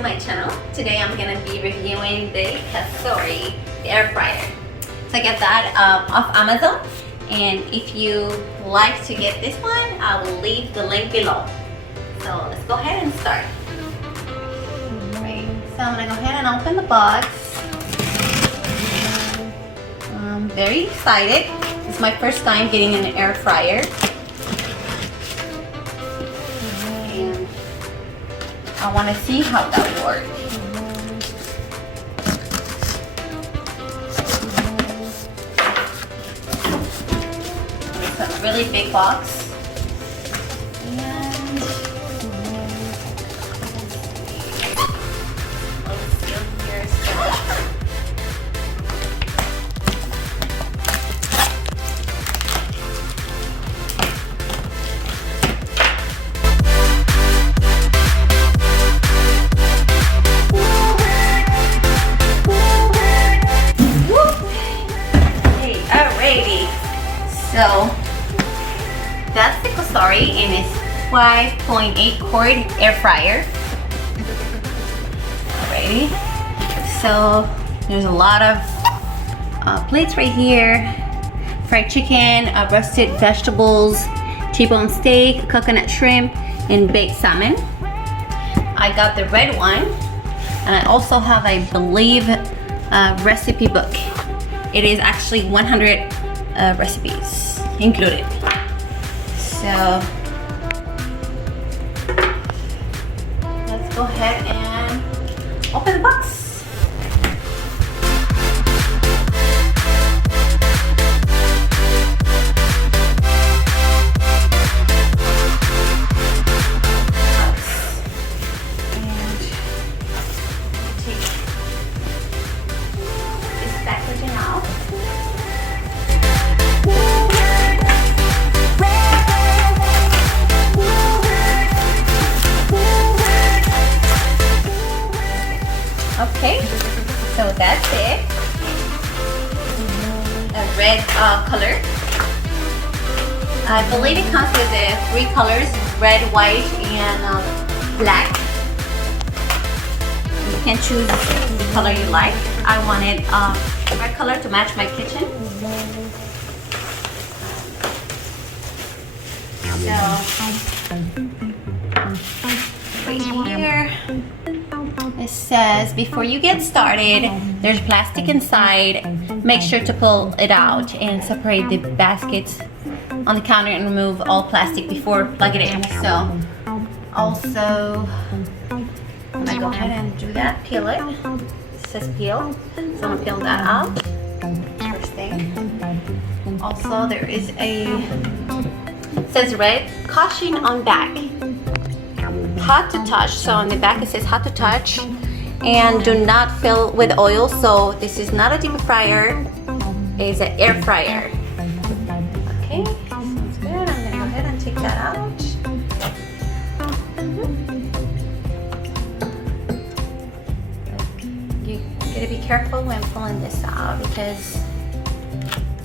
to my channel. Today I'm gonna be reviewing the Cosori Air Fryer. So I get that off Amazon, and if you like to get this one, I will leave the link below. So let's go ahead and start. Right, so I'm gonna go ahead and open the box. I'm very excited. It's my first time getting an air fryer. I want to see how that works. It's a really big box. And let's see here. So that's the Cosori, and it's 5.8 quart air fryer. Alrighty. So there's a lot of plates right here. Fried chicken, roasted vegetables, T-bone steak, coconut shrimp, and baked salmon. I got the red one, and I also have, I believe, a recipe book. It is actually 100 recipes included. So let's go ahead and open the box. And take this packaging out. Okay, so that's it. A red color. I believe it comes with 3 colors: red, white, and black. You can choose the color you like. I wanted red color to match my kitchen. So right here it says, before you get started, there's plastic inside. Make sure to pull it out and separate the baskets on the counter and remove all plastic before plugging it in. So also, I'm gonna go ahead and do that, peel it. It says peel, so I'm gonna peel that out first thing. Also, there is it says red, caution on back. Hot to touch, so on the back it says hot to touch, and do not fill with oil. So this is not a deep fryer, it's an air fryer. Okay, sounds good. I'm gonna go ahead and take that out. You gotta be careful when pulling this out, because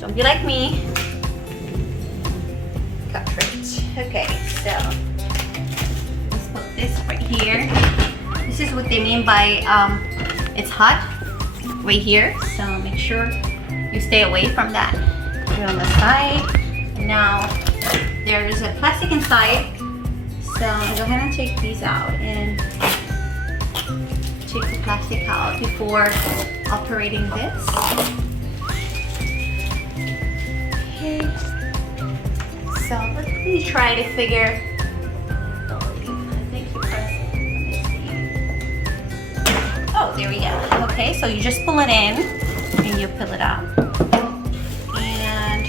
don't be like me. Cut right. Okay, so this right here. This is what they mean by it's hot right here, so make sure you stay away from that. Put it on the side. Now there's a plastic inside, so I'm gonna go ahead and take these out and take the plastic out before operating this. Okay, so let me try to figure. Oh, there we go. Okay, so you just pull it in and you pull it out. And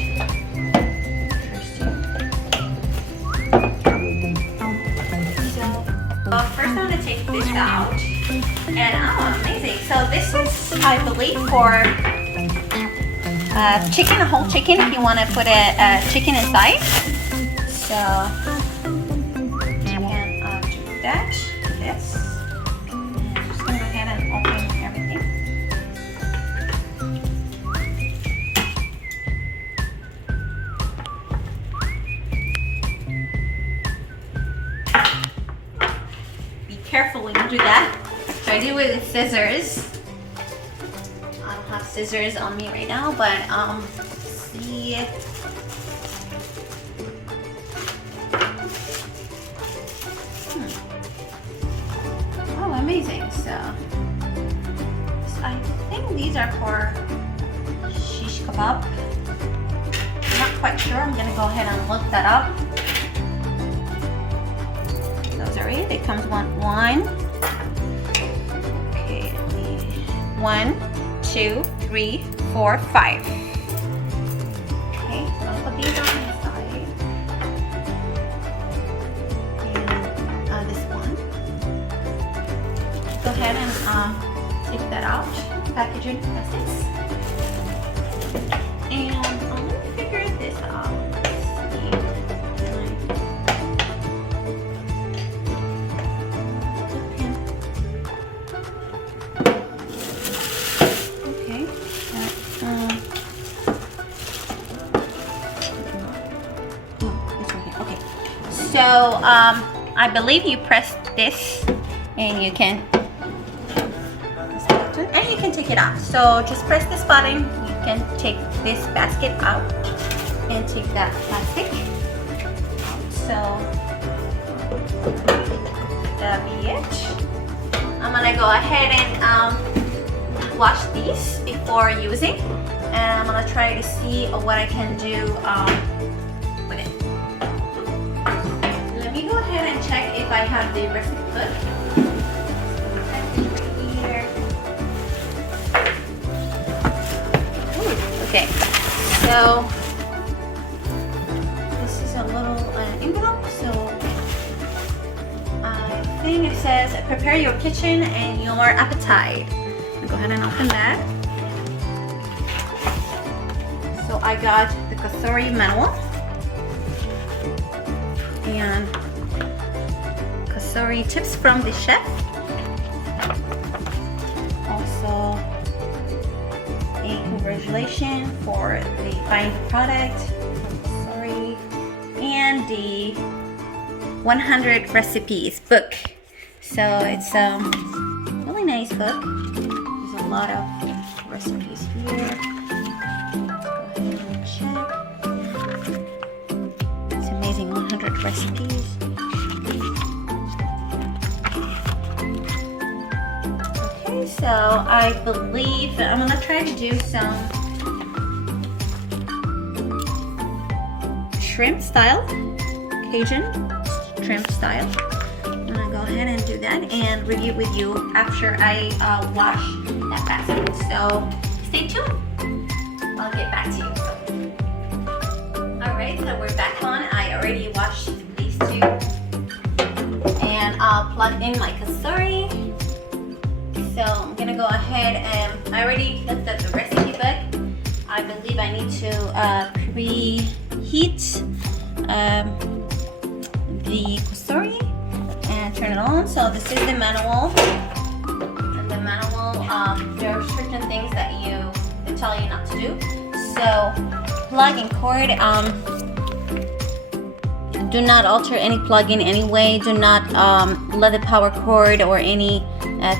so first I'm gonna take this out. And oh, amazing. So this is, I believe, for chicken, a whole chicken, if you want to put a chicken inside. So you can do that. This. Careful when you do that. I do it with scissors. I don't have scissors on me right now, but let's see. Oh, amazing. So I think these are for shish kebab. I'm not quite sure. I'm gonna go ahead and look that up. Those are it. It comes one. Okay, 1, 2, 3, 4, 5. Okay, so I'll put these on the side. And this one. Go ahead and take that out. Packaging plastics. And let me figure this out. So I believe you press this and you can take it out. So just press this button. You can take this basket out and take that plastic out. So that'll be it. I'm gonna go ahead and wash these before using, and I'm gonna try to see what I can do with it. Let me go ahead and check if I have the recipe book. Here. Ooh, okay, so this is a little envelope. So I think it says prepare your kitchen and your appetite. I'll go ahead and open that. So I got the Cosori manual and Cosori tips from the chef. Also a congratulations for the buying the product from Cosori and the 100 recipes book. So it's a really nice book. There's a lot of recipes here. It's amazing, 100 recipes. Okay, so I believe I'm gonna try to do some shrimp style, Cajun shrimp style. I'm gonna go ahead and do that and review with you after I wash that basket. So stay tuned. I'll get back to you. Alright, so we're back on. I already washed these two. And I'll plug in my Cosori. So I'm gonna go ahead and I already looked at the recipe book. I believe I need to preheat the Cosori and turn it on. So this is the manual. And the manual, there are certain things that they tell you not to do. So plug and cord, do not alter any plug in any way. Do not let the power cord or any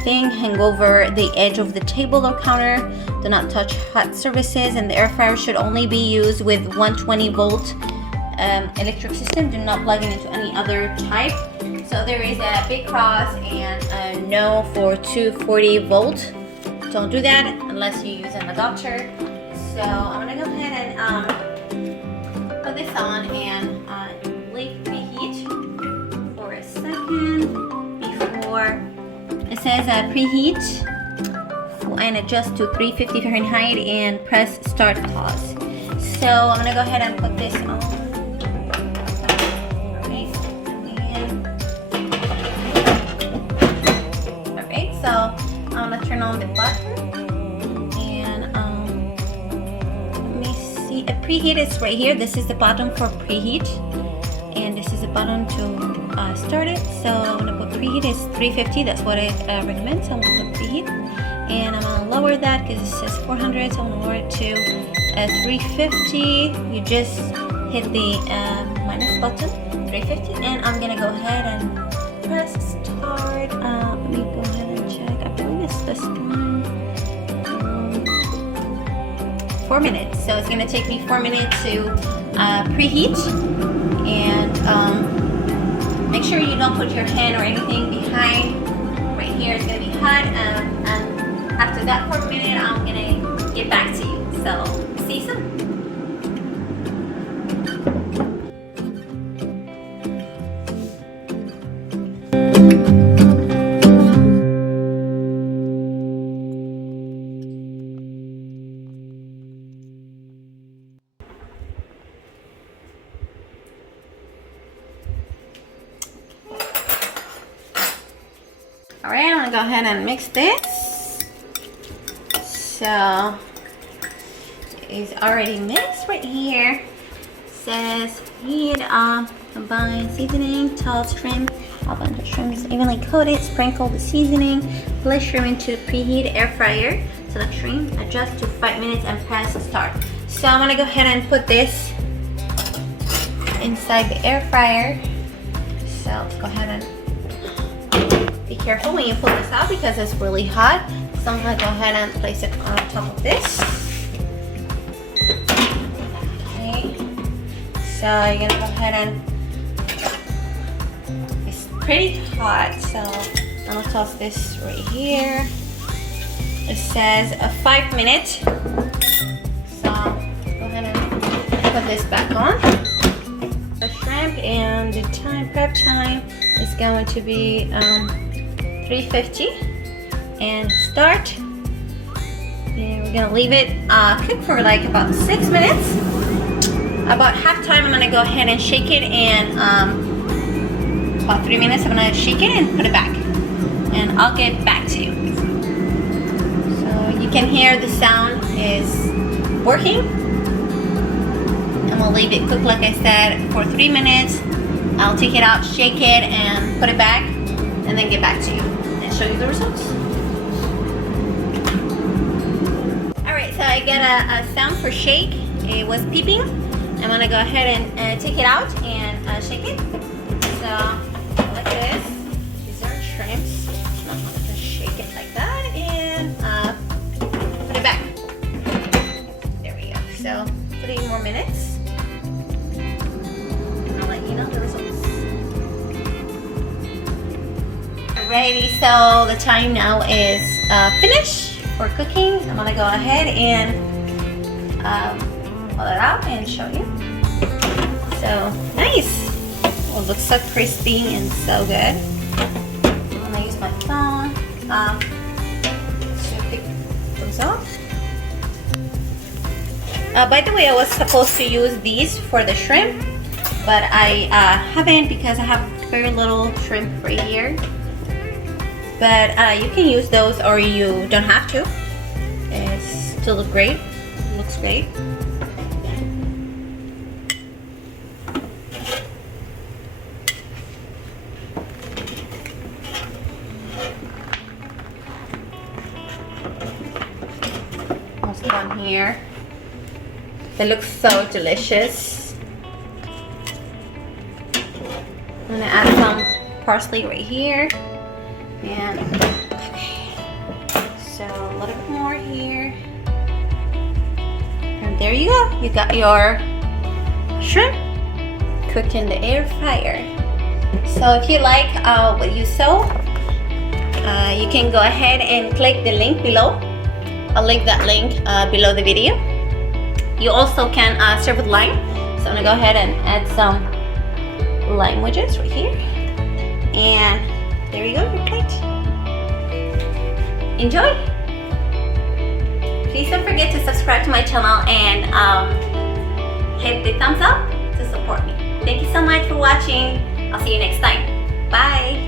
thing hang over the edge of the table or counter. Do not touch hot surfaces, and the air fryer should only be used with 120 volt electric system. Do not plug it into any other type. So there is a big cross and a no for 240 volt. Don't do that unless you use an adapter. So I'm gonna go ahead and put this on and leave preheat for a second before it says preheat and adjust to 350 Fahrenheit and press start pause. So I'm gonna go ahead and put this on. Alright, so I'm gonna turn on the button. Preheat is right here. This is the button for preheat, and this is the button to start it. So I'm gonna put preheat is 350. That's what it recommends. So I'm gonna put preheat, and I'm gonna lower that because it says 400. So I'm gonna lower it to 350. You just hit the minus button, 350, and I'm gonna go ahead and press start. Let me go ahead and check. I this one. 4 minutes. So it's gonna take me 4 minutes to preheat, and make sure you don't put your hand or anything behind. Right here it's gonna be hot, and after that 4 minutes, I'm gonna get back to you. So see you soon. All right, I'm gonna go ahead and mix this. So it's already mixed right here. It says heat combine seasoning, tossed shrimp, a bunch of shrimps evenly coated, sprinkle the seasoning, place shrimp into preheat air fryer, select shrimp, adjust to 5 minutes and press start. So I'm gonna go ahead and put this inside the air fryer. So let's go ahead and be careful when you pull this out because it's really hot. So I'm gonna go ahead and place it on top of this. Okay. So you're gonna go ahead and, it's pretty hot, so I'm gonna toss this right here. It says 5 minutes. So go ahead and put this back on. The shrimp, and the prep time is going to be 350, and start. And we're gonna leave it cook for like about 6 minutes. About half time, I'm gonna go ahead and shake it, and about 3 minutes, I'm gonna shake it and put it back, and I'll get back to you. So you can hear the sound is working. I'm gonna leave it cook like I said for 3 minutes. I'll take it out, shake it, and put it back, and then get back to you and show you the results. Alright, so I got a sound for shake. It was peeping. I'm gonna go ahead and take it out and shake it. So, like this. These are shrimps. I'm gonna just shake it like that and put it back. There we go. So, 3 more minutes. And I'll let you know the results. Alrighty, so the time now is finished for cooking. I'm gonna go ahead and pull it out and show you. So nice. Oh, it looks so crispy and so good. I'm gonna use my phone to pick those off. By the way, I was supposed to use these for the shrimp, but I haven't because I have very little shrimp right here. But you can use those, or you don't have to. It still looks great. It looks great. Almost done here. It looks so delicious. I'm gonna add some parsley right here. And okay, so a little bit more here, and there you go. You got your shrimp cooked in the air fryer. So if you like what you saw, you can go ahead and click the link below. I'll link that link below the video. You also can serve with lime. So I'm gonna go ahead and add some lime wedges right here, and there you go, your plate. Enjoy! Please don't forget to subscribe to my channel and hit the thumbs up to support me. Thank you so much for watching. I'll see you next time. Bye!